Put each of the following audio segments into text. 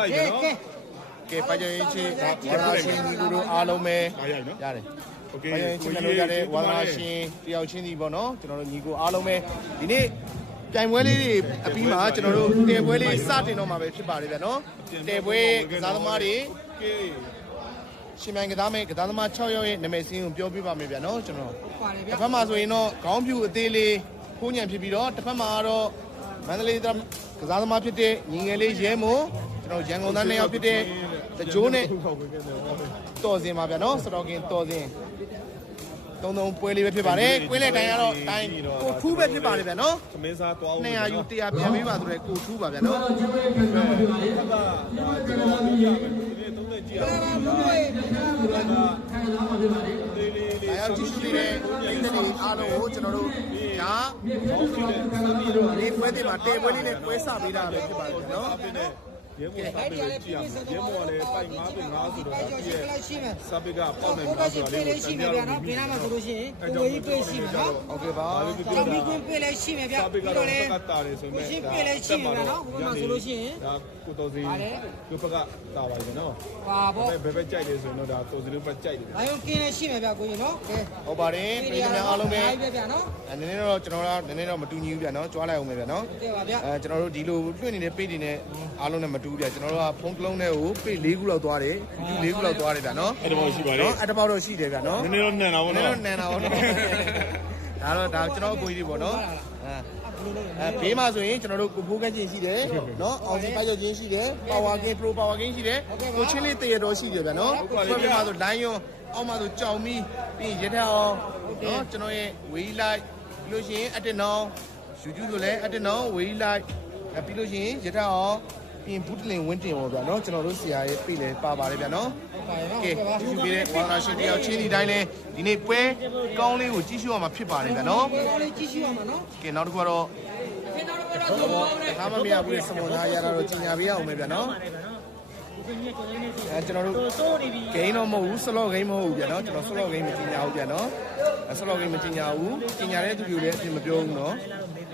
စိုက်တယ်နော် ကဲပိုင်ချင်ချင်းဝါနာရှင်ဒီလိုလိုအားလုံးပဲ အားရပြီနော် ရတယ် โอเค ပိုင်ချင်ချင်းလည်းရတဲ့ဝါနာရှင်တယောက်ချင်းစီပေါ့နော်ကျွန်တော်တို့ညီကိုအားလုံးပဲဒီနေ့ပြိုင်ပွဲလေးတွေအပြီးမှာကျွန်တော်တို့တဲပွဲလေးစတင်တော့မှာပဲဖြစ်ပါတယ်ဗျာနော်တဲပွဲကစားသမားတွေ โอเค ရှင်မြိုင်ကစားမဲ့ကစားသမား6ယောက်ရဲ့နာမည်စင်းကိုပြောပြပါမယ်ဗျာနော်ကျွန်တော် ပါတယ်ဗျ တစ်ဖက်မှာဆိုရင်တော့ခေါင်းဖြူအသေးလေးဖိုးညံဖြစ်ပြီးတော့တစ်ဖက်မှာကတော့မန္တလေးသားကစားသမားဖြစ်တဲ့ညီငယ်လေးရဲမို့ ကျွန်တော်ရန်ကုန်သားနှစ်ယောက်ဖြစ်တဲ့တကြိုးနဲ့တော်စင်ပါဗျာနော်စတော်ကင်တော်စင်တုံးတုံးပွဲလေးပဲဖြစ်ပါတယ်ကွင်းလက်တိုင်းကတော့တိုင်းကိုထူးပဲဖြစ်ပါတယ်ဗျာနော်သမင်းစားသွားဦး200ယူ100ပြန်ပေးပါဆိုတော့ကိုထူးပါဗျာနော်ကကျွန်တော်တို့ရမယ်ဒီနေ့သုံးသက်ကြည့်ရအောင်ဒါကလေးလေးဒါရောက်ကြည့်ရှုနေတဲ့ပြည်သူတွေအားလုံးကိုကျွန်တော်တို့ဒါဘောင်းရှိတဲ့စမ်းပြီးတော့ဒီပွဲတွေမှာတေပွဲလေးနဲ့ပွဲစပေးတာပဲဖြစ်ပါတယ်နော်အပင်းနဲ့ ရဲမောစာပေကိုကြည့်ရမယ်ရဲမောလည်းပိုက်၅ပိ၅ဆိုတော့ဒါပြည့်စာပေကပေါက်နိုင်မှာဆိုတာလေးကိုရှိမယ်ဗျာနော်ဘေးနားမှာဆိုလို့ရှိရင်ကိုကြီးတွေ့ရှိမယ်နော်ဟုတ်ကဲ့ပါကျောင်းမီကွင်းတွေ့လည်းရှိမယ်ဗျာပြီးတော့လည်းကတာတယ်ဆိုမဲ့ရှိတွေ့လည်းရှိမယ်ဗျာနော်ဘုရားဆိုလို့ရှိရင်ဒါကိုတော်စီကိုဘက်ကတာပါရှင်နော်ပါဗောဘယ်ဘက်ကြိုက်လဲဆိုရင်တော့ဒါတော်စီလိုဘက်ကြိုက်တယ်ဗျာအဲကင်းလည်းရှိမယ်ဗျာကိုကြီးနော်ကဲဟုတ်ပါတယ်ပြည်သူများအားလုံးပဲအနေနဲ့တော့ကျွန်တော်တို့နည်းနည်းတော့မတူညီဘူးဗျာနော်ကြွားလိုက်အောင်ပဲဗျာနော်ဟုတ်ကဲ့ပါဗျာအဲကျွန်တော်တို့ဒီလိုလွှင့်နေတဲ့ပေးတွေနဲ့အားလုံးနဲ့မတူဘူးဗျာကျွန်တော်တို့ကဖုန်းကလုံးနဲ့ကို page ၄ခုလောက်သွားတယ် video ၄ခုလောက်သွားတယ်ဗျာနော်အဲ့ဒါမှရှိပါလေနော်အဲ့တပေါက်တော့ရှိတယ်ဗျာနော်နည်းနည်းတော့နန်တာပေါ့နည်းနည်းနော်တော့နန်တာပေါ့နော်ဒါတော့ဒါကျွန်တော်အကိုကြီးတွေပေါ့နော်အဲအဲဘေးမှာဆိုရင်ကျွန်တော်တို့ကိုဖိုးကန်းချင်းရှိတယ်နော်အောင်စီပိုက်ချုပ်ချင်းရှိတယ် power game pro power game ရှိတယ်ကိုချင်းလေးတရတော်ရှိတယ်ဗျာနော်ဆွဲပြမှာဆိုလိုင်းယွန်အောက်မှာဆိုကြောင်မီပြီးရထအောင်နော်ကျွန်တော်ရဲ့ဝေးလိုက်ပြီးလို့ရှိရင်အတက်နောင်ယူကျူးဆိုလဲအတက်နောင်ဝေးလိုက်ပြီးလို့ရှိရင်ရထအောင် ပြင်ဘူးတလင်ဝင်းတင်ပေါ့ဗျာနော်ကျွန်တော်တို့ဆရာရဲ့ပြေးလဲပါပါတယ်ဗျာနော်ပါရနော်ကဲကဲပါကြည့်ပြီးတဲ့ဝါနာရှင်တယောက်ချင်းဒီတိုင်းလဲဒီနေ့ပွဲကောင်းလေးကိုကြည့်ရှုရမှာဖြစ်ပါတယ်ဗျာနော်ကိုလေးကြည့်ရှုရမှာနော်ကဲနောက်တစ်ခုကတော့ဒီနောက်တော့တော့ဘောနဲ့ဒါမှမရဘူးလေစမွန်သားရတာတော့ကြီးညာပေးရအောင်ပဲဗျာနော် အဲကျွန်တော်တို့ဂိမ်းတော့မဟုတ်ဘူးဆလော့ဂိမ်းမဟုတ်ဘူးဗျာနော်ကျွန်တော်ဆလော့ဂိမ်းမကြီးညာဘူးဗျာနော်အဲဆလော့ဂိမ်းမကြီးညာဘူးကြီးညာတဲ့သူတွေလည်းအပြင်မပြောဘူးနော်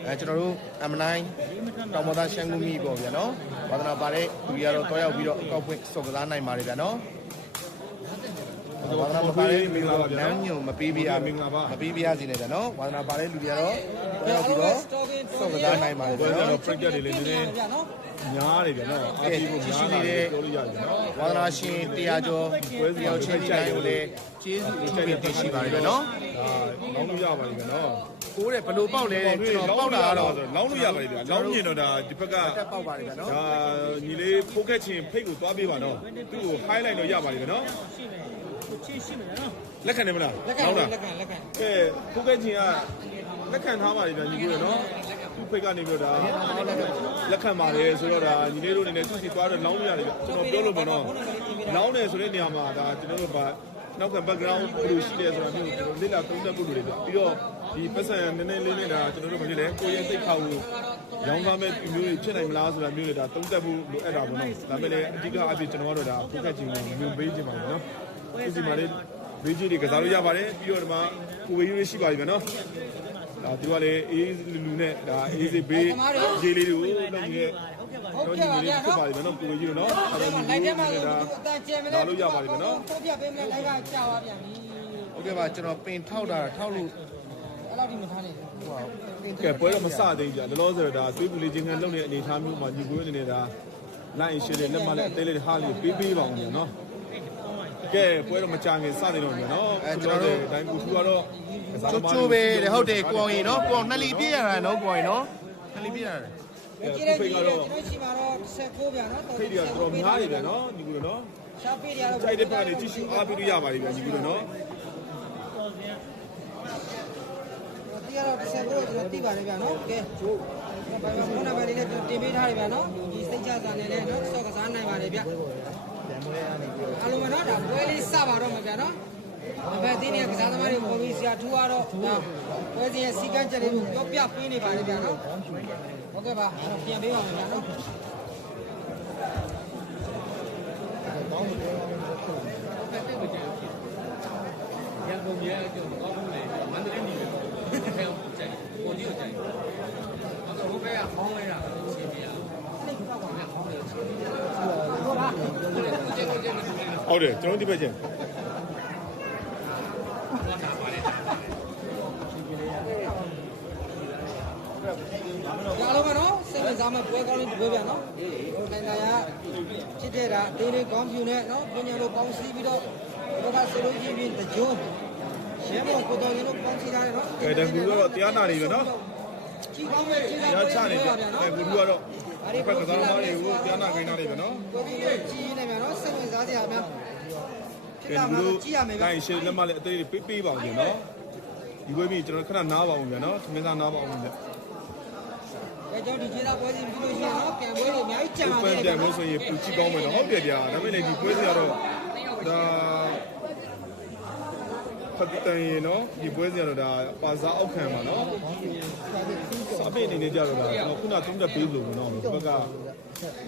အဲကျွန်တော်တို့ M9 တောင်ပေါ်သားရှန်ကူမီပေါ့ဗျာနော်ဝါသနာပါတဲ့လူတွေကတော့တွားရောက်ပြီးတော့အကောက်ဖွင့်စော်ကစားနိုင်ပါတယ်ဗျာနော်ဝါသနာမပါတဲ့လူတွေကတော့လမ်းညုံမပေးပြရမပေးပြရစီနဲ့ဗျာနော်ဝါသနာပါတဲ့လူတွေကတော့တွားရောက်ပြီးတော့စော်ကစားနိုင်ပါတယ်ဘယ်ဗျာလိုနော်ပရိသတ်တွေလည်းနည်းနည်း ဗျာနော်ညားတယ်ဗျာနော်အာတီကိုညားလာတယ်ပြောလို့ရတယ်နော်ဝါသနာရှင်တရားကျော်ပွဲစီရောက်ချင်းတိုင်းကိုလည်းကျေးဇူးအထူးပဲတင်ရှိပါတယ်ဗျာနော်ဒါလောင်းလို့ရပါတယ်ဗျာနော်ကိုးတဲ့ဘလို့ပေါက်လဲကျွန်တော်ပေါက်တာကတော့လောင်းလို့ရပါတယ်ဗျာလောင်းမြင်တော့ဒါဒီဘက်ကတက်ပေါက်ပါတယ်ဗျာနော်ဒါညီလေးဖိုးခက်ချင်းဖိတ်ကိုသွားပေးပါနော်သူ့ကို highlight တော့ရပါတယ်ဗျာနော်လက်ခံတယ်မလားလက်ခံလောင်းတာလက်ခံလက်ခံကဲဖိုးခက်ချင်းကလက်ခံထားပါတယ်ဗျာညီကိုရနော် သူ့ဖိတ်ကနေပြီးတော့ဒါလက်ခံပါတယ်ဆိုတော့ဒါညီလေးတို့အနေနဲ့သူ့စီသွားတော့လောင်းလို့ရတယ်ဗျကျွန်တော်ပြောလို့မနော်လောင်းတယ်ဆိုတဲ့နေရာမှာဒါကျွန်တော်တို့ဗာနောက်က background ဘယ်လိုရှိလဲဆိုတာမျိုးကျွန်တော်လေ့လာသုံးသပ်ဖို့လိုတယ်ဗျပြီးတော့ဒီပတ်စံနည်းနည်းလေးနဲ့ဒါကျွန်တော်တို့မဖြစ်လဲကိုယ့်ရဲ့စိတ်ခါကိုရောင်းကားမဲ့မျိုးတွေဖြစ်နိုင်မလားဆိုတာမျိုးတွေဒါသုံးသပ်ဖို့လိုအပ်တာပေါ့နော်ဒါပေမဲ့လည်းအဓိကအဖြစ်ကျွန်တော်ကတော့ဒါဖိုးခက်ချင်းကိုမျိုးပေးခြင်းပါပဲနော်ဒီစီမှာလေးဘေးကြီးတွေကစားလို့ရပါတယ်ပြီးတော့ဒီမှာကိုဝေးရေးရှိပါပြီဗျနော် ဒါသူကလည်းအေးလူလူနဲ့ဒါအေးစေးဘေးရေးလေးတွေကိုလုပ်နေတဲ့ဟုတ်တော့ကဲ့ညီပါလေးဗျာဖြစ်ပါနော်လိမ့်မယ်နော်ကိုကြီးတို့နော်အဲ့ဒီတော့မှာညီလိုက်လေးတဲ့မှာဒါအတန်ကျဲမလဲလာလို့ရပါတယ်ဗျာနော်တော့ပြပေးမလဲလိုက်ကကြာသွားပြန်ပြီဟုတ်ကဲ့ပါကျွန်တော်ပင်ထောက်တာထောက်လို့အဲ့လောက်ဒီမထားနဲ့ဟိုဟာပင်ကဲပွဲတော့မစသေးကြလောလောဆယ်ဒါသွေးပူလေးချင်းကလုံတဲ့အနေအထားမျိုးမှာညီကိုအနေနဲ့ဒါလိုက်ရင်ရှင်းလေးလက်မလက်အသေးလေးဟာလေးပေးပေးပါအောင်နော် ကဲပွဲတော့မကြခင်စနေတော့မယ်နော်တိုင်းကူထူကတော့ချိုးချိုးပဲတဲ့ဟုတ်တယ်ကိုအောင်ရင်နော်ကိုအောင်နှစ်လီပြည့်ရတာနော်ကိုအောင်ရင်နော်နှစ်လီပြည့်ရတယ်ကြည့်လိုက်ကြည့်လိုက်ကျွန်တော်ရှိမှာတော့16ဗျာနော်ဖိတ်တွေကတော့များနေတယ်နော်ညီကိုနော်ရှားပေးရတော့ခြိုက်တဲ့ဖက်ကနေကြည့်ရှုအားပေးလို့ရပါတယ်ဗျညီကိုနော်ဒီကတော့16ကိုကျွန်တော်သိပါတယ်ဗျာနော်ကဲဘာမှမနာပါလေးနဲ့ကျွန်တော်တင်ပေးထားတယ်ဗျာနော်ဒီစိတ်ချစာနဲ့လည်းနော်စော့ကစားနိုင်ပါတယ်ဗျ အားလုံးကနော်ဒါပွဲလေးစပါတော့မှာဗျာနော်အဖေတင်းနေကစားသမားတွေပေါ်ပြီးဆရာထူကတော့ဒါပွဲစဉ်ရဲ့စီကန်းချက်လေးကိုပြောပြပေးနေပါတယ်ဗျာနော်ဟုတ်ကဲ့ပါကျွန်တော်ပြန်ပေးပါမယ်ဗျာနော်ရန်ကုန်ရဲ့ကျွန်တော်ကောင်းမှုလေမန္တလေးနေတယ်ထဲကိုကြိုက်ကိုကြီးကိုကြိုက်ဘာလို့ဟိုဘက်ကခေါင်းလဲတာရှင်းပြရအောင်အဲ့ဒီကောက်ပါမယ်ခေါင်းလဲရှင်းပြရအောင် ဟုတ်တယ်ကျွန်တော်ဒီဘက်ချင်းအားလုံးကနော်စိတ်ဝင်စားမဲ့ပွဲကောင်းလေးတစ်ပွဲပြန်နော်ဟိုတိုင်တိုင်ကဖြစ်တဲ့တာဒေးလေးကောင်းပြူနဲ့နော်ပညာလိုပေါင်းစည်းပြီးတော့ဘုရားဆေလိုကြီးပြီးတကြိုးရဲဘော်ကိုတော်ရင်တို့ပေါင်းစည်းထားတယ်နော်ကဲတကူကတော့တရားနာနေပြီနော်ကြီးကောင်းမဲ့ကြီးကောင်းရပွဲချနေပြီပြန်ကဲနော်ကူကတော့ဘက်ကစားသမားတွေကိုတရားနာခိုင်းတာတွေပဲနော်ကိုကြီးလေးကြီးနေပြန်နော်စိတ်ဝင်စားစရာများဖြစ် ကဲလာဒီမှလိုကြည့်ရမယ်ဗျတိုင်းရှင်းလက်မလေးအသေးလေးပေးပေးပါအောင်ပြန်နော်ဒီဝေးပြီးကျွန်တော်ခဏနားပါအောင်ပြန်နော်သမင်းသားနားပါအောင်ပြန်အဲကြောင့်ဒီကျေးဇူးပွဲစီပြီးလို့ရှိရင်နော်ပြန်ပွဲတွေအများကြီးကြံပါပသေးန်တယ်ပြန်လို့ဆိုရင်ပူချီကောင်းမယ်နော်ဟုတ်တယ်ကြာဒါပေမဲ့ဒီပွဲစီကတော့ဒါဖတ်တန်ရေနော်ဒီပွဲစီကတော့ဒါပါစားအောက်ခံပါနော်စာပေအနေနဲ့ကြတော့ဒါကျွန်တော်ခုနသုံးသက်ပေးလို့နော်ဒီဘက်က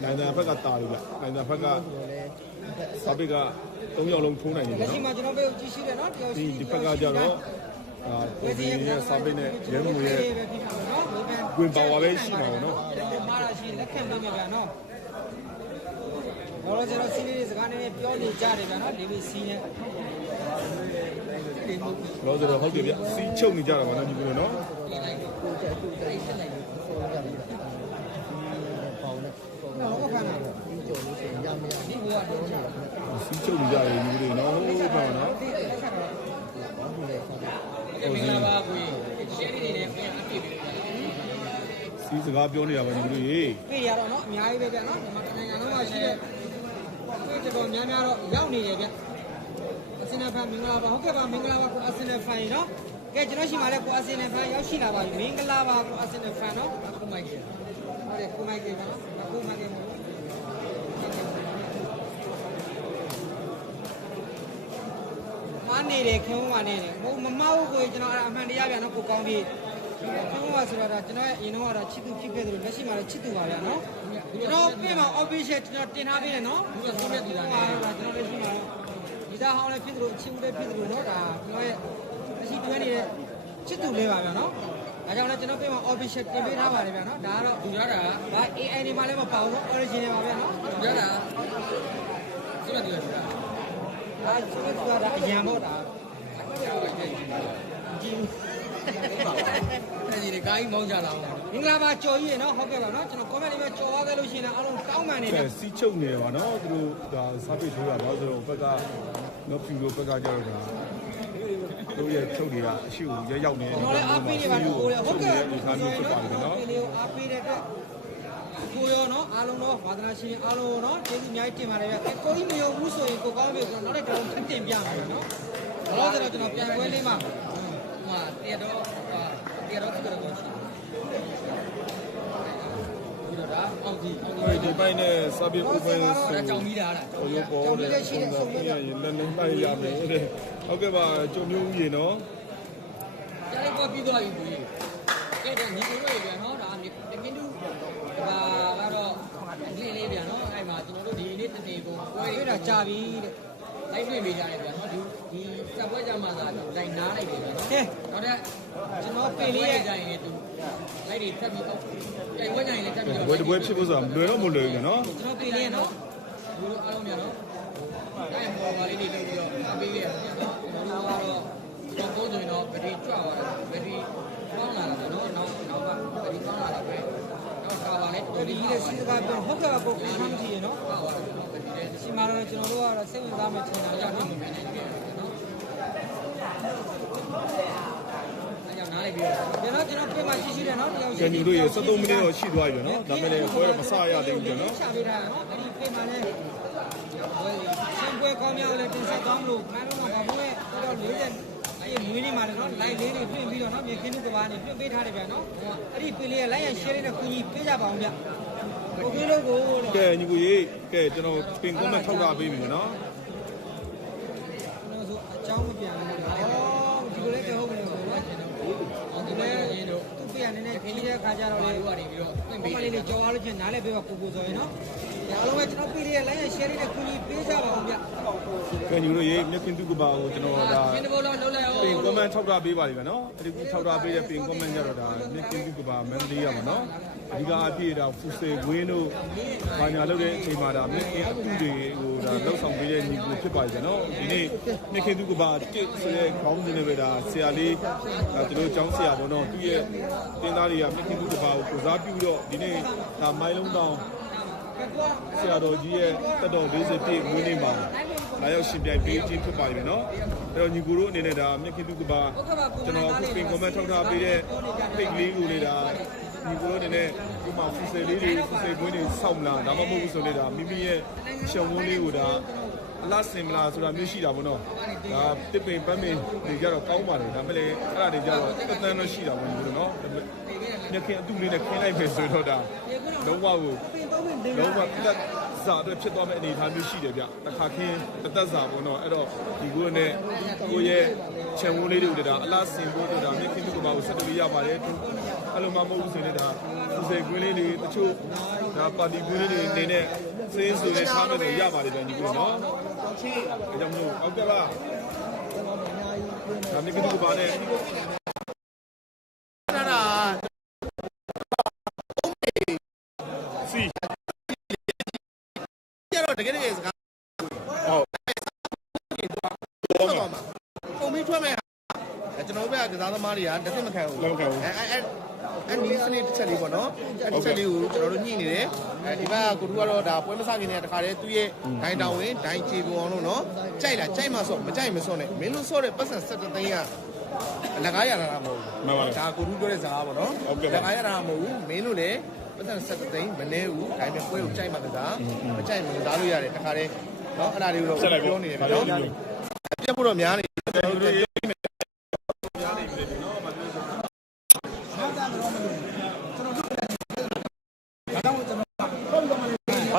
နိုင်တဲ့ဘက်ကတာလို့ဗျနိုင်တဲ့ဘက်ကစာပေက ၃ယောက်လုံးထိုးနိုင်နေတယ်လက်ရှိနော်မှာကျွန်တော်ပဲကြည့်ရှိတယ်နော်တယောက်ဒီရှိဒီဘက်ကကြတော့အာဒီရဲ့စာပေနဲ့ရဲမှုရဲ့ဝင်ပါဝါပဲရှိမှာပေါ့နော်မာလာရှိလက်ခံပေးမှာဗျာနော်ဘောလုံးကျွန်တော်စီးလေးစကားနည်းနည်းပြောနေကြတယ်ဗျာနော်ဒီလိုစီးနေလောဆိုတော့ဟုတ်တယ်ဗျစီးချုပ်နေကြတာပါနော်ဒီလိုနော်နော်ဟုတ်ကဲ့နော် စီးချုပ်နေကြတယ်ဒီလိုနော်ဟုတ်ပါနော်မင်္ဂလာပါကိုရှယ်ရီနေနဲ့ပြန်အပြည့်ပေးစီးစကားပြောနေတာပါဒီလိုကြီးပြေးရတော့နော်အများကြီးပဲဗျာနော်ဒီမှာနိုင်ငံလုံးမှာရှိတဲ့ပြေးတော်များများတော့ရောက်နေတယ်ဗျအစင်နဖန်မင်္ဂလာပါဟုတ်ကဲ့ပါမင်္ဂလာပါကိုအစင်နဖန်နော်ကဲကျွန်တော်ရှိမှလည်းကိုအစင်နဖန်ရောက်ရှိလာပါပြီမင်္ဂလာပါကိုအစင်နဖန်နော်အခုမိုက်ကြီးဟုတ်တယ်ကိုမိုက်ကေပါနော်ကိုမိုက်ကေမို့မ နေတယ်ခင်ဗျာနေတယ်ဟိုမမဟုတ်ကိုကျွန်တော်အဲ့အမှန်တရားပြန်တော့ကိုကောင်းပြီခင်ဗျာဆိုတော့ကျွန်တော်ရဲ့အရင်တော့ချစ်သူဖြစ်ခဲ့တယ်လို့လက်ရှိမှာလည်းချစ်သူပါဗျာနော်ကျွန်တော်ပြင်မှာ official ကျွန်တော်တင်ထားပေးတယ်နော်သူကဆုံးတဲ့သူသားနဲ့ကျွန်တော်လက်ရှိမှာဒီသားဟောင်းလည်းဖြစ်တယ်လို့အချင်းဦးလည်းဖြစ်တယ်လို့နော်ဒါကျွန်တော်ရဲ့လက်ရှိတွဲနေတဲ့ချစ်သူလေးပါဗျာနော်ဒါကြောင့်လည်းကျွန်တော်ပြင်မှာ official တင်ပေးထားပါတယ်ဗျာနော်ဒါကတော့သူရတာဘာ AI တွေမှလည်းမပါဘူးနော် original ပါပဲနော်သူရတာဆုံးတဲ့သူရတာ ဒါဆိုတော့ဒါအရန်ပေါ့ဒါကြောက်ကြည့်ကြည့်ကြည့်အဲ့ဒီကိုင်းမောင်းကြလာအောင်မင်္ဂလာပါကြော်ကြီးရေနော်ဟုတ်ကဲ့ပါနော်ကျွန်တော် comment လေးပဲကြော်သွားခဲ့လို့ရှိရင်အားလုံးတောင်းပန်နေကဲတယ်စီးချုပ်နေပါနော်သူတို့ဒါစာပေထိုးတာတော့ဆိုတော့ဘက်ကနော်ဖြူတို့ဘက်ကကြတော့ဒါတို့ရဲ့ချုပ်တွေကအရှိကိုရဲရောက်နေတယ်ကျွန်တော်လည်းအားပေးနေပါတော့ကိုရဟုတ်ကဲ့ဒီခါမျိုးဖြစ်ပါလိမ့်မယ်နော်ဒီလေးကိုအားပေးတဲ့အတွက် ကိုရောနော်အားလုံးတော့ဝါသနာရှင်အားလုံးနော်ကျေးဇူးအများကြီးတင်ပါတယ်ဗျအဲကိုကြီးမယုံဘူးဆိုရင်ကိုကောင်းပြီဆိုတော့နောက်တစ်တော်ထပ်တင်ပြမှာနော်ဘာလို့လဲဆိုတော့ကျွန်တော်ပြန်ပွဲလေးမှာဟိုမှာတရားတော့တရားတော့ကတော့ရှိဒီတော့ဒါအောင်ကြည့်အောင်ကြည့်ဒီပိုင်းနဲ့စာပေ open ဆိုဒါကြောင်မိတာလားဟိုရောပေါ်တဲ့ပုံစံပြရရင်လည်းလည်းပိုက်ရမယ်တဲ့ဟုတ်ကဲ့ပါကြုံမျိုးဦးရေနော်ကြားလိုက်တော့ပြီးသွားပြီကိုကြီးကဲတော့ညီကိုတွေပြန်နော်ဒါမြင်းတူဒါကတော့ဒီလေးပြန်နော်အဲ့မှာကျွန်တော်တို့ဒီနေ့တနေ့ ကိုပွဲတွေ့တာကြာပြီတဲ့လိုက်တွေ့မိကြတယ်ဗျာနော်ဒီဒီစက်ပွဲကြမှာသာလိုက်နားလိုက်တယ်ဗျာနော်ကဲနောက်တဲ့ကျွန်တော်ပေလေးလေးရဲ့ကြရင်သူလိုက်တွေထပ်ပြီးတော့တိုင်ပွဲကြရင်လည်းထပ်ပြီးတော့ဘယ်တပွဲဖြစ်ဖို့ဆိုတာလွယ်တော့မလွယ်ဘူးနော်ကျွန်တော်ပေလေးရဲ့နော်ဘူးလို့အားလုံးများနော်တိုင်ပေါ်ပါလေးတွေလုပ်ပြီးတော့အပေးခဲ့ရတယ်နော်ကျွန်တော်ကတော့တော့ဆိုရင်တော့ဗတိကြွသွားတယ်ဗတိကောင်းလာတာနော်နောက်နောက်ကဗတိကောင်းလာတာပဲနောက်ကာပါလည်းတော်ဒီရဲ့စီးကားပြောဟုတ်ကဲ့ပါကိုပြန်မှမကြည့်ရနော် ပါသွားတယ်နော်ဗတိလည်းစီမာတော့ကျွန်တော်တို့ကတော့စိတ်ဝင်စားမှထင်တာကြောင့်နော်ပြန်နေတယ်နော်အဲ့ကြောင့်နားလိုက်ပြီးတော့ကျွန်တော်ကျွန်တော်ပြင်မှာရှိရှိတယ်နော်တယောက်ကဲညီတို့ရေ73မိနစ်တော့ရှိသွားပြီနော်ဒါပေမဲ့လည်းပွဲတော့မစရသေးဘူးကြနော်ရှာပေးတာနော်အဲ့ဒီပြင်မှာလည်းဆင်ပွဲကောင်းများလည်းတင်ဆက်သွားမလို့မန်းတော့ဘာဘူးလဲတော့40အဲ့ဒီမွေးနေမှာလည်းနော် live လေးတွေပြင်ပြီးတော့နော်မြေခင်းမှုကဘာနေပြင်ပေးထားတယ်ဗျာနော်အဲ့ဒီပင်လေးက live ရ share လေးနဲ့ကူညီပေးကြပါအောင်ဗျ ကိုကြီးတို့ကိုတော့ကဲညီကိုကြီးကဲကျွန်တော်ပင်ကွန်မန့်ထောက်တာပေးမယ်နော်ကျွန်တော်ဆိုအကြောင်းမပြန်ဘူးဩဒီကိုလည်းကဲဟုတ်မယ်နော်ဟုတ်ဒီလည်းရင်းတို့သူ့ပြရနေနေခင်းရခါကြတော့လေဟိုကနေပြီးတော့ပြင်ပေးမလေးလေးကြော်အားလို့ချင်းနားလဲပေးပါကိုကိုဆိုရင်နော် အားလုံးပဲကျွန်တော် PDF လိုင်းရဲ့ share လေးနဲ့ကူညီပေးကြပါဦးဗျကဲညီတို့ရေမြက်ခင်သူကပါကိုကျွန်တော်ဒါမင်းတို့လုံးလုံးလိုက်အောင်ပင် comment ထောက်ထားပေးပါလိမ့်မယ်နော်အဲ့ဒီထောက်ထားပေးတဲ့ပင် comment ကြတော့ဒါမြက်ခင်သူကပါမန်လေးရမှာနော်အဓိကအပြည့်ဒါဖူစေဝင်းတို့ဘာညာလုပ်တဲ့အချိန်မှာဒါမြက်ခင်အတူတွေကိုဒါလောက်ဆောင်ပေးတဲ့ညီကိုဖြစ်ပါလိမ့်မယ်နော်ဒီနေ့မြက်ခင်သူကပါတစ်ဆိုတဲ့ခေါင်းစဉ်နဲ့ပဲဒါဆရာလေးဒါသူတို့ကျောင်းဆရာပေါ့နော်သူရဲ့တင်းသားတွေကမြက်ခင်သူကပါကိုကိုစားပြုတော့ဒီနေ့ဒါမိုင်းလုံးတောင် ဆရာတော်ကြီးရဲ့တက်တော်40ပြည့်မွေးနေ့မှာလာရောက်ရှင်ပြိုင်ပေးခြင်းဖြစ်ပါလိမ့်မယ်နော်အဲ့တော့ညီကိုတို့အနေနဲ့ဒါမြက်ခင်သူကပါကျွန်တော်အခုပင် comment ထောက်ထားပေးတဲ့ page လေးကိုလေဒါညီကိုတို့အနေနဲ့ဒီမှာဖူဆယ်လေးတွေဖူဆယ်ကွင်းတွေစောက်မလားဒါမှမဟုတ်ဘူးဆိုလေဒါမိမိရဲ့ရှုံဝန်းလေးကိုဒါ အလားစင်မလားဆိုတာမျိုးရှိတာပေါ့နော်ဒါတစ်ပင်ပတ်မင်တွေကြတော့ကောင်းပါလေဒါမဲ့လေအဲ့ဒါတွေကြတော့တသန်းတော့ရှိတာပေါ့ညီကိုတို့နော်မြက်ခင်အတူလေးနဲ့ခင်းလိုက်မယ်ဆိုတော့ဒါလုံးဝကိုလုံးဝတက်စာအတွက်ဖြစ်သွားမယ့်အနေအထားမျိုးရှိတယ်ဗျတခါခင်းတသက်စာပေါ့နော်အဲ့တော့ဒီကိုနဲ့ကိုရဲ့ခြံဝန်းလေးတွေကိုဒါအလားစင်ဖို့တို့ဒါမြင့်ခင်းမှုကဘာကိုဆက်လို့ရပါတယ်သူအဲ့လိုမှမဟုတ်ဘူးဆိုရင်ဒါသူစိတ်ကွင်းလေးတွေတချို့ဒါပါတီကွင်းလေးတွေအနေနဲ့စင်းဆိုရင်ထားမယ်ဆိုရပါတယ်ဗျညီကိုနော် အဲကြောင့်မလို့ဟုတ်ကဲ့ပါဒါမြင့်ခင်းမှုကဘာနဲ့နာနာစီကျတော့တကယ်တကယ်စကား ဟုတ် တော့မှာပုံပြီးထွက်မဲ့အဲ ကျွန်တော်တို့ကကစားသမားတွေကတစ်သိမခံဘူးလက်မခံဘူးအဲအဲအဲနီးစနစ်တစ်ချက်လေးပေါ့နော်အဲ့ဒီချက်လေးကိုကျွန်တော်တို့ညှိနေတယ်အဲဒီဘက်ကကိုတူကတော့ဒါပွဲမစခင်နဲ့တခါတည်းသူ့ရဲ့ဒိုင်တောင်ဝင်ဒိုင်ချေပုံအောင်လို့နော်ကြိုက်လားကြိုက်မှဆော့မကြိုက်မဆော့နဲ့မင်းတို့ဆော့တဲ့ပတ်စံ7သိန်းကလက်ကားရတာမဟုတ်မှန်ပါဘူးဒါကိုတူပြောတဲ့စကားပေါ့နော်ဟုတ်ကဲ့ပါလက်ကားရတာမဟုတ်ဘူးမင်းတို့လည်းပတ်စံ7သိန်းမနေဘူးဒါပေမဲ့ပွဲကိုကြိုက်မှကစားမကြိုက်မှကစားလို့ရတယ်တခါတည်းနော်အဲ့ဒါလေးကိုတော့ဆက်လိုက်ပြောနေတယ်ဗျာနော်ပြတ်ဖို့တော့များနေကျွန်တော်တို့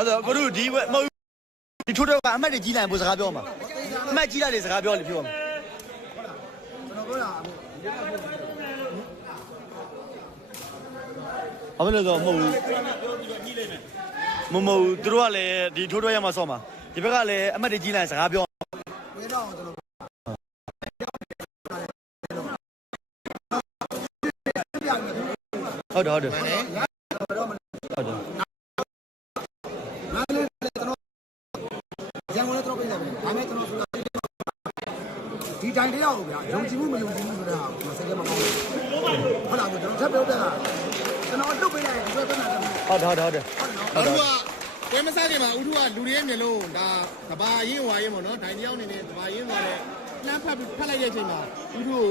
ဘာလို့ကိုတို့ဒီဘက်မဟုတ်ဒီထိုးတော့ကအမှတ်တွေကြီးလိုက်ပို့စကားပြောမှာအမှတ်ကြီးလိုက်လေစကားပြောလေပြောမှာဘာလို့လဲဆိုတော့မဟုတ်ဘူးမမဟုတ်ဘူးသူတို့ကလည်းဒီထိုးတော့ရမှာဆော့မှာဒီဘက်ကလည်းအမှတ်တွေကြီးလိုက်စကားပြောဟုတ်တယ်ဟုတ်တယ်ဟုတ်တယ် ရန်ကုန်လည်းတော့ပြင်တယ်ပဲဒါနဲ့ကျွန်တော်ဆိုတာဒီ တိုင်းတရားကိုဗျာယုံကြည်မှုမယုံကြည်မှုဆိုတာမစကြမကောင်းဘူးဟုတ်လားကျွန်တော်ထပ်ပြောပြတာကျွန်တော်တုတ်ပေးလိုက်ဒီဘက်ပြန်လာတယ်ဟုတ်တယ်ဟုတ်တယ်ဟုတ်တယ်ဥထုကပွဲမစားခင်မှာဥထုကလူတွေရဲ့မျက်လုံးဒါတဘာရင်းဝါရင်းပေါ့နော်ဒိုင်တယောက်အနေနဲ့တဘာရင်းသွားတဲ့လှမ်းဖတ်ပြီးဖတ်လိုက်တဲ့အချိန်မှာဥထုကို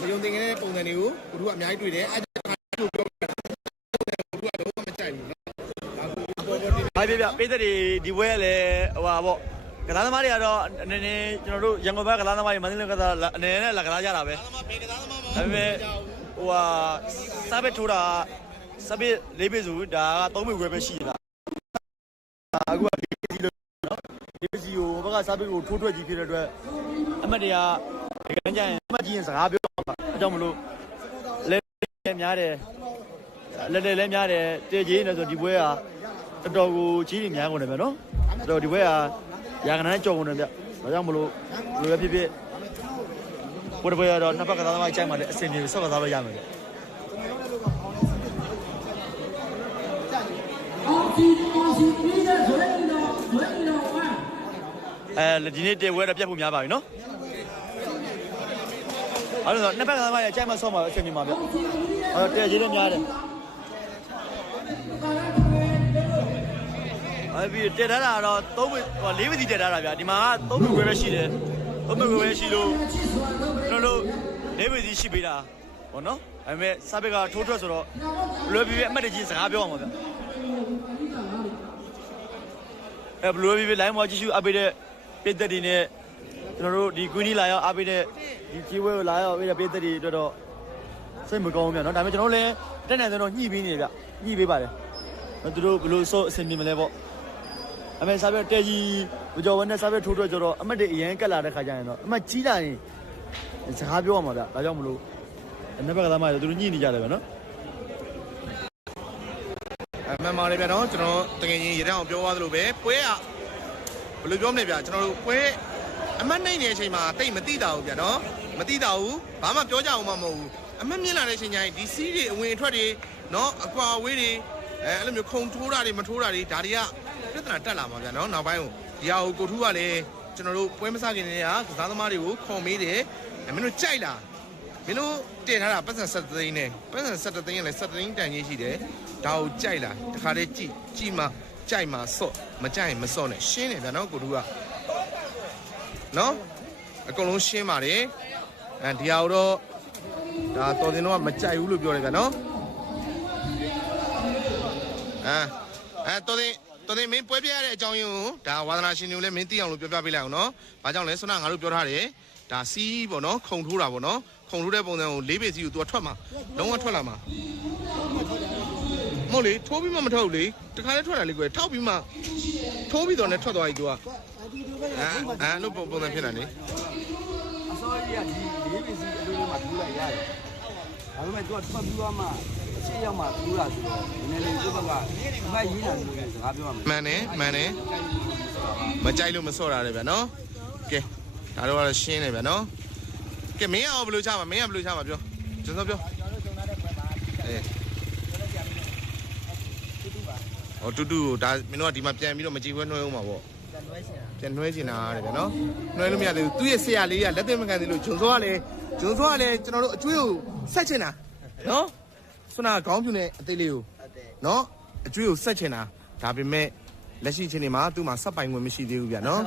မယုံသင်ခဲ့တဲ့ပုံစံတွေကိုဥထုကအများကြီးတွေ့တယ်အဲ့ဒါကိုပြောပြတယ်ဥထုကတော့မကြိုက်ဘူးနော်ဒါကိုပေါ်ပေါ်တင်။ဟာပြပြပေးတဲ့တွေဒီဘွဲကလည်းဟိုဟာပေါ့ ကစားသမားတွေကတော့အနေနဲ့ကျွန်တော်တို့ရန်ကုန်ဘက်ကစားသမားတွေမန္တလေးကစားအနေနဲ့လာကစားကြတာပဲဒါမှဘေကစားသမားမ။ဒါပေမဲ့ဟိုဟာစားဘက်ထိုးတာစားဘက်လေးပေစုဒါကသုံးပေခွဲပဲရှိတာ။အခုကဒီစီလို့နော်ဒီစီကိုဘက်ကစားဘက်ကိုထိုးထွက်ကြီးဖြစ်တဲ့အတွက်အမတ်တွေကဒီကနေ့ကျရင်အမတ်ကြီးရင်စကားပြောမှာအကြောင်းမလို့လဲလဲများတယ်လဲလဲလဲများတယ်တေကြီးနေဆိုဒီဘွဲကတော်တော်ကိုကြီးကြီးများကုန်တယ်ဗျနော်။တော်ဒီဘွဲက ရာခဏနဲ့ကြော်ကုန်တယ်ဗျ။ဒါကြောင့်မလို့လိုရဖြစ်ဖြစ်ဘုရားဘုရားတော့နှစ်ဖက်ကစားသမားကြိုက်မှလည်းအဆင်ပြေဆော့ကစားလို့ရမယ်ဗျအဲဒီနေ့တေဝဲတော့ပြတ်ဖို့များပါပြီနော်အဲ့တော့နှစ်ဖက်ကစားသမားရဲ့ကြိုက်မှဆော့မှအဆင်ပြေမှာဗျအဲ့တော့တေကြီးလည်းများတယ် ပြီးတက်ထားတာတော့3ပေဟို4ပေစီတက်ထားတာဗျာဒီမှာက3ပေခွဲပဲရှိတယ်3ပေခွဲပဲရှိလို့ကျွန်တော်တို့4ပေစီရှိပေးတာဟောနော်ဒါပေမဲ့စာပေကထိုးထွက်ဆိုတော့လွယ်ပြီးပြီးအမှတ်တကြီးစကားပြောအောင်ပါဗျာအဲဘလူးပြီးပြီး line မှာကြည့်ရှုအပ်ပေးတဲ့ပြည်သက်တွေနဲ့ကျွန်တော်တို့ဒီ queen လာရောက်အပ်ပေးတဲ့ဒီကြီးဝဲကိုလာရောက်ပေးတဲ့ပြည်သက်တွေအတွက်တော့စိတ်မကောင်းဘူးဗျာနော်ဒါပေမဲ့ကျွန်တော်တို့လည်းတက်နေတယ်တော့ညှိပေးနေတယ်ဗျညှိပေးပါတယ်သူတို့ဘလို့စောအဆင်ပြေမလဲပေါ့ အမေစားပြတဲကြီးဘကြော်ဝန်းနဲ့စားပြထိုးထွက်ကြတော့အမတ်တွေအရင်ကက်လာတဲ့ခါကျရင်တော့အမတ်ကြီးလာရင်စကားပြောရမှာဗျဒါကြောင့်မလို့အနောက်ဘက်ကသားမတွေသူတို့ညှိနေကြတယ်ဗျနော်အမှန်န်ပါတယ်ဗျာနော်ကျွန်တော်တကယ်ကြီးရတဲ့အောင်ပြောသွားသလိုပဲပွဲကဘယ်လိုပြောမလဲဗျာကျွန်တော်တို့ပွဲအမတ်နိုင်တဲ့အချိန်မှာတိတ်မတိတာဘူးဗျာနော်မတိတာဘူးဘာမှပြောကြအောင်မှမဟုတ်ဘူးအမတ်မြင်လာတဲ့အချိန်ကျရင်ဒီစီးတွေအဝင်အထွက်တွေနော်အကွာအဝေးတွေအဲအဲ့လိုမျိုးခုံထိုးတာတွေမထိုးတာတွေဒါတွေက ပြဿနာတက်လာမှာဗျာနော်နောက်ပိုင်းကိုဒီဟာကိုကိုထူးကလည်းကျွန်တော်တို့ပွဲမစခင်တည်းကကစားသမားတွေကိုခေါ်မေးတယ်အဲမင်းတို့ကြိုက်လားမင်းတို့တင်ထားတာပတ်စံ7သိန်းနဲ့ပတ်စံ7သိန်းကလည်း7သိန်းတန်ကြီးရှိတယ်ဒါကိုကြိုက်လားတခါတည်းကြည့်ကြည့်မှကြိုက်မှစော့မကြိုက်ရင်မစော့နဲ့ရှင်းတယ်ဗျာနော်ကိုတူကနော်အကုန်လုံးရှင်းပါတယ်အဲဒီဟာတော့ဒါတော်တင်တော့မကြိုက်ဘူးလို့ပြောတယ်ဗျာနော်အဲအဲတော်တင် တော်တင်မင်းပွဲပြရတဲ့အကြောင်းရင်းကိုဒါဝါသနာရှင်တွေကိုလည်းမင်းသိအောင်လို့ပြောပြပေးလိုက်အောင်နော်။ဘာကြောင့်လဲဆိုတော့ငါတို့ပြောထားတယ်။ဒါစီးပေါ့နော်ခုံထိုးတာပေါ့နော်။ခုံထိုးတဲ့ပုံစံကိုလေးပေစီကို तू ထွက်မှာလုံးဝထွက်လာမှာ။မဟုတ်လေထိုးပြီးမှမထွက်ဘူးလေ။တခါလေးထွက်လာလေကွယ်ထောက်ပြီးမှထိုးပြီးတော့လည်းထွက်သွားပြီ तू က။အဲအဲလို့ပုံပုံစံဖြစ်လာနေအစောကြီးကဒီလေးပစ္စည်းအလိုလိုမှထူလိုက်ရတယ်။ဒါပေမဲ့သူကထွက်ပြီးတော့မှအ ရှိရောက်မှထူတာဆိုတော့နည်းနည်းလေးသူ့ဘက်ကအမိုက်ရင်းတာလို့စကားပြောရမယ်။မှန်တယ်မှန်တယ်မကြိုက်လို့မစော့တာလေဗျာနော်။ကဲဒါတော့ကတော့ရှင်းတယ်ဗျာနော်။ကဲမင်းကဘယ်လိုချမှာမင်းကဘယ်လိုချမှာပြော။ကျွန်တော်ပြော။အေးဟောတူတူဒါမင်းတို့ကဒီမှာပြန်ပြီးတော့မကြည့်ဘဲနှွှဲအောင်ပါပေါ့ပြန်နှွှဲချင်တာတဲ့ဗျာနော်နှွှဲလို့မရသေးဘူးသူ့ရဲ့ဆရာလေးကလက်သက်မကန်သေးလို့ဂျွန်စောကလည်းဂျွန်စောကလည်းကျွန်တော်တို့အကျွေးကိုဆက်ချင်တာနော် ဆွနာခေါင်းပြူနဲ့အသေးလေးကိုနော်အကျွေးကိုဆက်ချင်တာဒါပေမဲ့လက်ရှိချင်းနေမှာသူ့မှာဆက်ပိုင်ခွင့်မရှိသေးဘူးဗျာနော်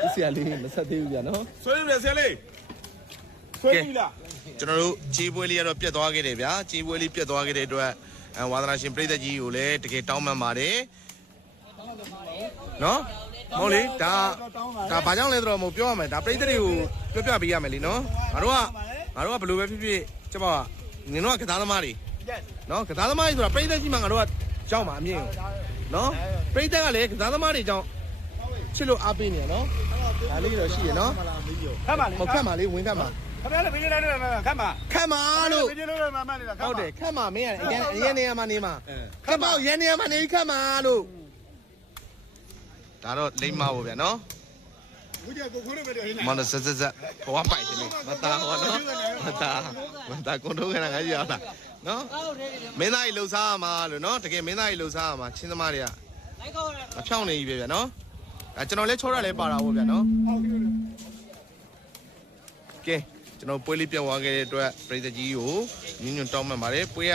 သူဆရာလေးမဆက်သေးဘူးဗျာနော်ဆွဲပြီဆရာလေးဆွဲပြီလားကျွန်တော်တို့ခြေပွဲလေးကတော့ပြတ်သွားခဲ့တယ်ဗျာခြေပွဲလေးပြတ်သွားခဲ့တဲ့အတွက်အဲဝါသနာရှင်ပြည်သက်ကြီးကိုလည်းတကယ်တောင်းပန်ပါတယ်နော်မဟုတ်လေဒါဒါဘာကြောင့်လဲဆိုတော့မဟုတ်ပြောရမယ်ဒါပြည်သက်တွေကိုပြောပြပေးရမယ်လीနော်ငါတို့ကငါတို့ကဘယ်လိုပဲဖြစ်ဖြစ်ကျမက နင်တို့ကကစားသမားတွေနော်ကစားသမားတွေဆိုတာပြည်သက်ကြီးမှငါတို့ကကြောက်မှာအမြင်ကိုနော်ပြည်သက်ကလည်းကစားသမားတွေကြောင့်ချစ်လို့အားပေးနေရနော်ဒါလေးတော့ရှိရနော်ခတ်ပါလေဟုတ်ခတ်ပါလေဝင်ခတ်ပါခက်တယ်လေဘယ်လိုလဲခတ်ပါခတ်ပါလို့ဘယ်လိုလဲမမနေတာခတ်ဟုတ်ပါတယ်ခတ်မှာမင်းရအရင်အရင်နေရာမှာနေမှာခတ်ပေါ့ရန်နေရာမှာနေခတ်မှာလို့ဒါတော့လိမ့်မပါဗျာနော် မနစစစဘဝပိုင်တယ်မတာဟောနော်မတာမတာကွန်ထိုးခဏငါကြီးရတာနော်မင်းသားကြီးလှူစားရမှာလို့နော်တကယ်မင်းသားကြီးလှူစားရမှာချင်းသမားတွေကမဖြောင်းနေကြီးပဲဗျာနော်အဲကျွန်တော်လည်းချောရလဲပါတာပေါ့ဗျာနော်ကဲကျွန်တော်ပွဲလေးပြန်သွားခဲ့တဲ့အတွက်ပြည်သက်ကြီးကိုညညွန့်တောင်းမှန်ပါတယ်ပွဲက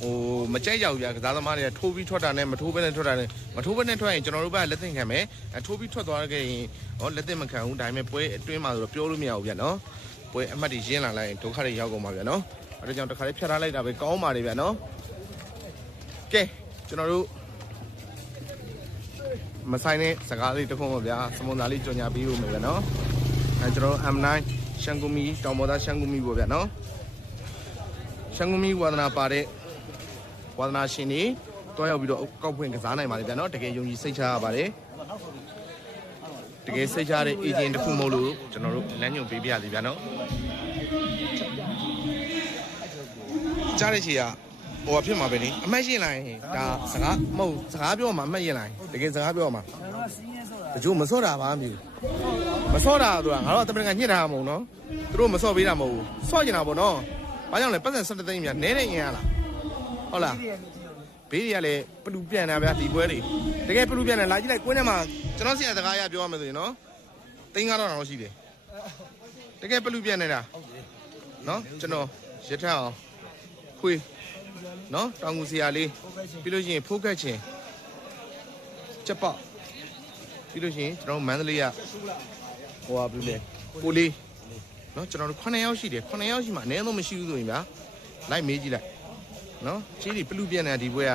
ဟိုမကြိုက်ကြဘူးဗျာကစားသမားတွေကထိုးပြီးထွက်တာနဲ့မထိုးဘဲနဲ့ထွက်တာနဲ့မထိုးဘဲနဲ့ထွက်ရင်ကျွန်တော်တို့ဘက်ကလက်သင့်ခံမယ်အထိုးပြီးထွက်သွားခဲ့ရင်ဟောလက်သင့်မခံဘူးဒါပေမဲ့ပွဲအတွင်းမှာဆိုတော့ပြောလို့မရဘူးဗျာနော်ပွဲအမှတ်တွေရင်းလာလိုက်ရင်ဒုက္ခတွေရောက်ကုန်ပါဗျာနော်အဲဒါကြောင့်တစ်ခါလေးဖြတ်ထားလိုက်တာပဲကောင်းပါတယ်ဗျာနော်ကဲကျွန်တော်တို့မဆိုင်တဲ့စကားလေးတစ်ခုပါဗျာစမွန်သားလေးကြော်ညာပေးဦးမယ်ဗျာနော်အဲကျွန်တော်တို့ M9 ရှန်ကူမီတောင်ပေါ်သားရှန်ကူမီပေါ့ဗျာနော်ရှန်ကူမီဝါဒနာပါတဲ့ ဝါသနာရှင်တွေတွားရောက်ပြီးတော့ကောက်ဖွင့်ကစားနိုင်ပါလေဗျာနော်တကယ်ယုံကြည်စိတ်ချရပါတယ်တကယ်စိတ်ချတဲ့ agent တစ်ခုမဟုတ်လို့ကျွန်တော်တို့လမ်းညွှန်ပေးပြရစီဗျာနော်ကြားတဲ့ချီကဟိုကဖြစ်မှာပဲလေအမှတ်ရှင်လာရင်ဒါစကားမဟုတ်စကားပြောမှာအမှတ်ရင်လာရင်တကယ်စကားပြောမှာတချို့မစော့တာပါမဖြစ်ဘူးမစော့တာဆိုတာငါတို့ကတမန်ကညှစ်တာမဟုတ်နော်သူတို့မစော့ပေးတာမဟုတ်ဘူးစော့ကျင်တာပေါ့နော်ဘာကြောင့်လဲပတ်စံ17သိန်းများနဲနေရင်ရလား ဟုတ်လားဘေးတွေကလည်းပလူပြန်တာဗျာဒီပွဲတွေတကယ်ပလူပြန်တယ်လာကြည့်လိုက်ကွင်းထဲမှာကျွန်တော်ဆရာစကားရပြောရမယ်ဆိုရင်နော်သိန်း9000တော့ရှိတယ်တကယ်ပလူပြန်နေတာနော်ကျွန်တော်ရထအောင်ခွေးနော်တောင်ငူဆရာလေးပြီးလို့ရှိရင်ဖိုးခက်ချင်းချက်ပေါက်ပြီးလို့ရှိရင်ကျွန်တော်မန္တလေးကဟိုဟာဘူးလေကိုလေးနော်ကျွန်တော်တို့9ယောက်ရှိတယ်9ယောက်ရှိမှအနည်းဆုံးမရှိဘူးဆိုရင်ဗျာလိုက်မေးကြည့်လိုက် နော်ချီးဒီပလူပြက်နေတာဒီဘွဲက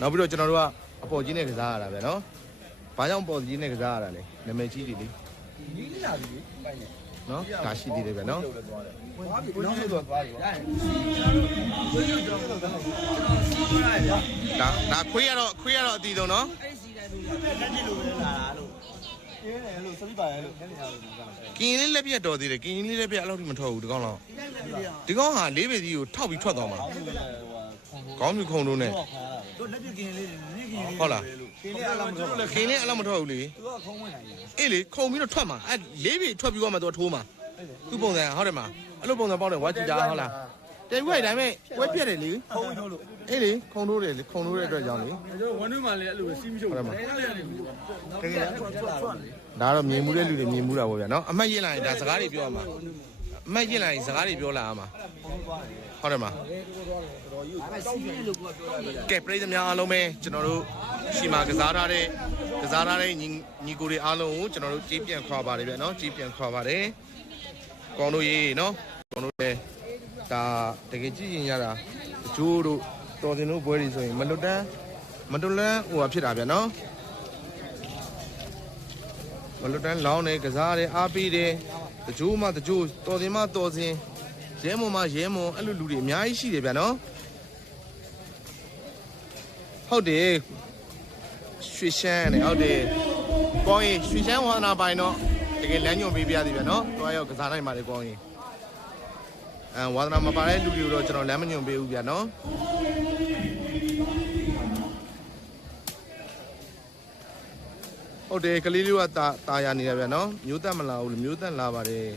နောက်ပြီးတော့ကျွန်တော်တို့ကအပေါ်ကြီးနဲ့ကစားရတာပဲနော်ဘာကြောင့်ပေါ်ကြီးနဲ့ကစားရတာလဲနာမည်ကြီးတွေလေနော်ဒါရှိသေးတယ်ပဲနော်နောက်ဆိုတော့သွားပြီ။ဒါဒါခွေးရတော့ခွေးရတော့အတီးဆုံးနော်အဲ့စီတိုင်းလို့ ပြင်းတယ်လို့စလိပါရဲလို့ကင်းလေးလက်ပြတ်တော်သေးတယ်ကင်းလေးလက်ပြတ်အဲ့လောက်ထိမထွက်ဘူးဒီကောင်တော့ဒီကောင်ဟာလေးပေစီကိုထောက်ပြီးထွက်သွားမှာကောင်းပြီခုံတို့နဲ့တို့လက်ပြကင်းလေးနေကင်းလေးဟုတ်လားကင်းလေးအလားမတော့ကင်းလေးအဲ့လောက်မထွက်ဘူးလေသူကခုံးဝင်နိုင်တယ်အေးလေခုံပြီးတော့ထွက်မှာအဲ့လေးပေထွက်ပြီးတော့မှသူကထိုးမှာသူ့ပုံစံဟုတ်တယ်မှာအဲ့လိုပုံစံပေါက်တယ်ဝါကြည့်ကြဟုတ်လား တဲခွဲဒါပေမဲ့ဝဲပြက်တယ်လေခုံးပြီးထိုးလို့အေးလေခုံထိုးတယ်လေခုံထိုးတဲ့အတွက်ကြောင့်လေကျွန်တော်ဝန်ထမ်းမှလည်းအဲ့လိုပဲစီးမချုပ်ဟုတ်တယ်မှာဘူးအဲ့လိုနေဘူးတကယ်တော့ထွက်ထွက်ထွက်ဒါကတော့မြင်မှုတဲ့လူတွေမြင်မှုတာပေါ့ဗျာနော်အမှတ်ရလိုက်ရင်ဒါစကားတွေပြောရမှာအမှတ်ရလိုက်ရင်စကားတွေပြောလာရမှာဟုတ်တယ်မှာစီးနေလို့ကိုပြောရတယ်ကဲပြည်သူများအားလုံးပဲကျွန်တော်တို့ရှိမှာကစားထားတဲ့ကစားထားတဲ့ညီညီကိုတွေအားလုံးကိုကျွန်တော်တို့ကြေးပြန်ခွာပါတယ်ဗျာနော်ကြေးပြန်ခွာပါတယ်ကောင်းတို့ရေနော်ကောင်းတို့လည်း ဒါတကယ်ကြည့်ရင်ရတာအကျိုးတို့တော်တင်တို့ပွဲတွေဆိုရင်မလွတ်တန်းမတွလန်းဟိုဟာဖြစ်တာဗျာနော်မလွတ်တန်းလောင်းနေကစားတယ်အားပေးတယ်တကြိုးမှတကြိုးတော်တင်မှတော်စင်ရဲမွန်မှရဲမွန်အဲ့လိုလူတွေအများကြီးရှိတယ်ဗျာနော်ဟုတ်တယ်ရွှေရှမ်းနဲ့ဟုတ်တယ်ကောင်းရင်ရွှေရှမ်းဝါနာပိုင်တော့တကယ်လမ်းညွန်ပေးပြရသည်ဗျာနော်တွားရောက်ကစားနိုင်ပါလေကောင်းရင် အဲဝါသနာမပါတဲ့လူတွေကိုတော့ကျွန်တော်လမ်းမညွန်ပေးဘူးဗျာနော်ဟုတ်တယ်ကလေးလေးကတာတာယာနေရဗျာနော်မျိုးသက်မလာဘူးမျိုးသက်လာပါတယ်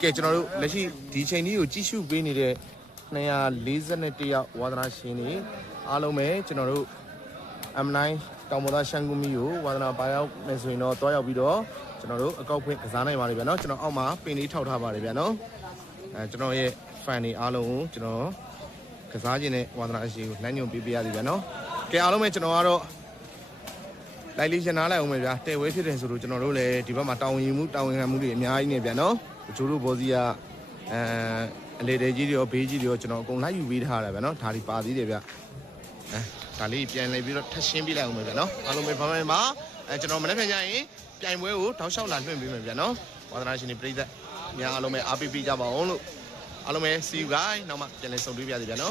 ကဲကျွန်တော်တို့လက်ရှိဒီချိန်ကြီးကိုကြည့်ရှုပေးနေတဲ့241ရောက်ဝါသနာရှင်တွေအားလုံးပဲကျွန်တော်တို့ M9 တောင်ပေါ်သားရှန်ကူမီကိုဝါသနာပါရောက်မယ်ဆိုရင်တော့တွားရောက်ပြီးတော့ကျွန်တော်တို့အကောက်ဖွင့်ကစားနိုင်ပါတယ်ဗျာနော်ကျွန်တော်အောက်မှာပင်လေးထောက်ထားပါတယ်ဗျာနော်အဲကျွန်တော်ရဲ့ fan တွေအားလုံးကိုကျွန်တော်ကစားခြင်းနဲ့ဝါသနာအရှိကိုလမ်းညွန်ပေးပေးရသည်ဗျာနော်ကဲအားလုံးပဲကျွန်တော်ကတော့လိုက်လေးရှင်နားလိုက်အောင်ပဲဗျာတဲဝဲဖြစ်တယ်ဆိုတော့ကျွန်တော်တို့လည်းဒီဘက်မှာတာဝန်ယူမှုတာဝန်ခံမှုတွေအများကြီးနေဗျာနော်တချို့တို့ဘောစီကအဲအလေတဲကြီးတွေရောဘေးကြီးတွေရောကျွန်တော်အကုန်လိုက်ယူပေးထားတာဗျာနော်ဒါဒီပါသေးတယ်ဗျအဲ ဒါလေးပြန်လိုက်ပြီးတော့ထပ်ရှင်းပြလိုက်အောင်ပဲဗျာနော်အားလုံးပဲဘာမှမအဲကျွန်တော်မနေ့ပြန်ကြရင်ပြိုင်ပွဲကိုတောက်လျှောက်လာလွှင့်ပေးမယ်ဗျာနော်ဝါသနာရှင်တွေပြိသက်များအားလုံးပဲအားပေးပေးကြပါအောင်လို့အားလုံးပဲ see you guys နောက်မှပြန်လည်ဆုံတွေ့ပြသေးဗျာနော်